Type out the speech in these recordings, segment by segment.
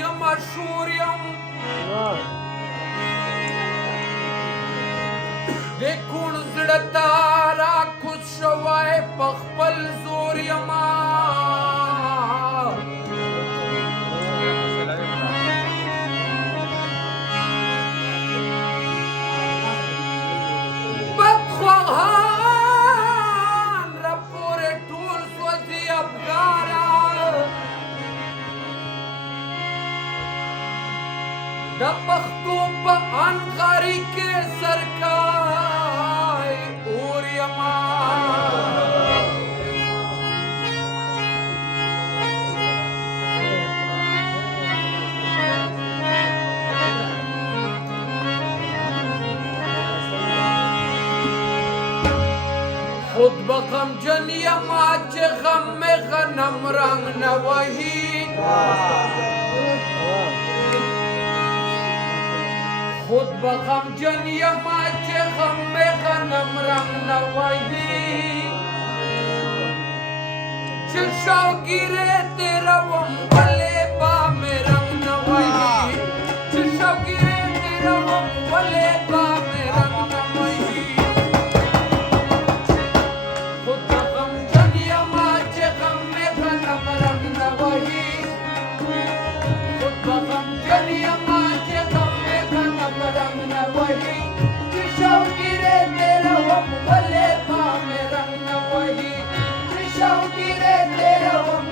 یم مشهور یم د کوڼ زړه ته راکوز شوی په خپل زور یما بدخواهان راپورې ټول سوځي افغاره د پښتو په انغاري کې سرکای اور یما خود به غمجن یما چې غم مې غنم رنگ نه وهي خود به غمجن یما چې غم مې غنم رنگ نه وهي چې شوګیرې تیروم ولې به مې رنگ نه وهي چې شوګیرې تیروم ولې به مې رنگ نه وهي خود به غمجن یما چې غم مې غنم رنگ نه وهي خود به غمجن یما چې غم مې غنم رنگ نه وهي چې شوګیرې تیروم ولې به مې رنگ نه وهي چې شوګیرې تیروم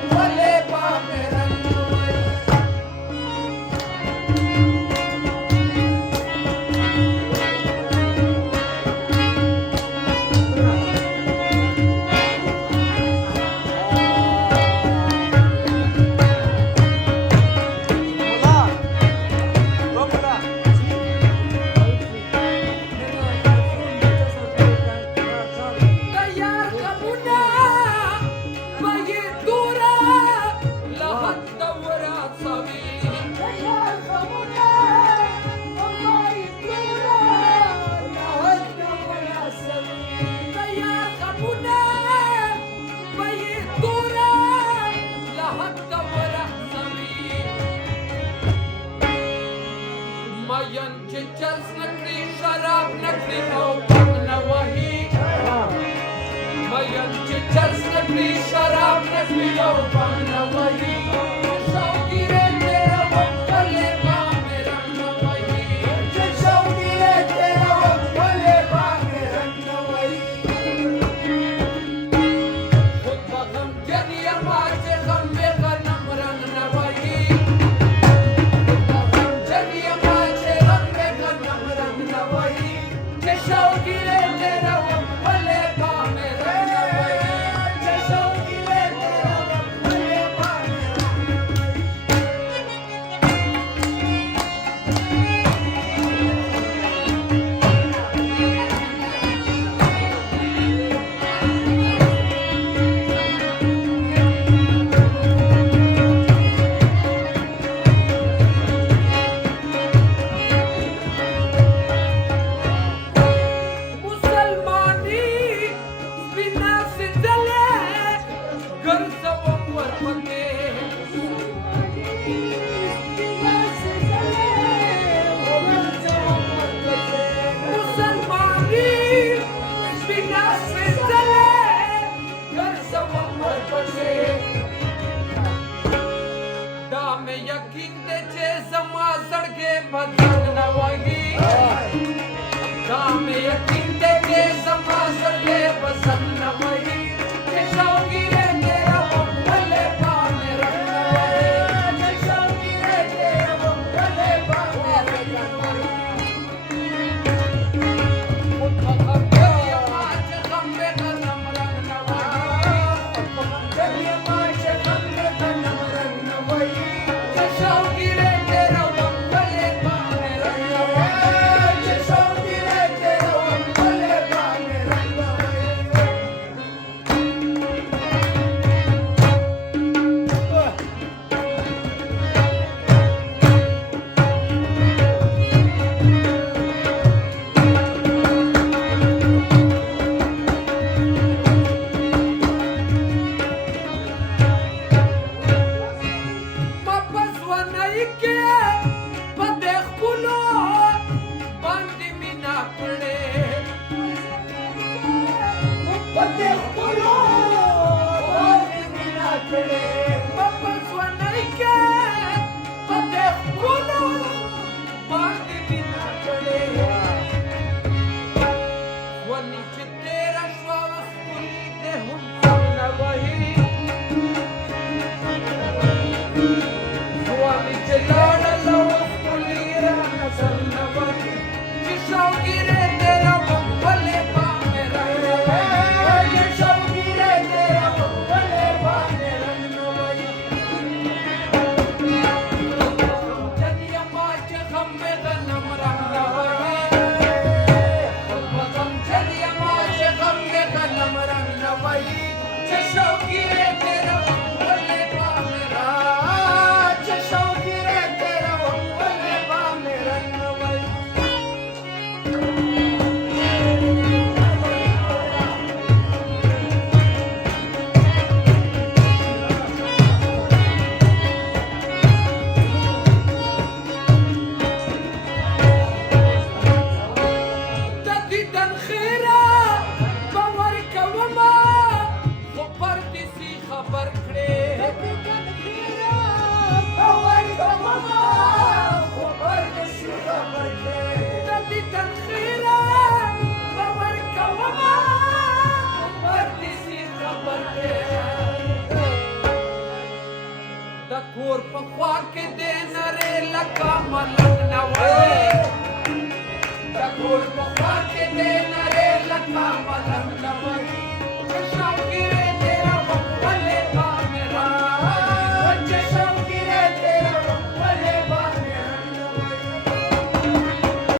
होते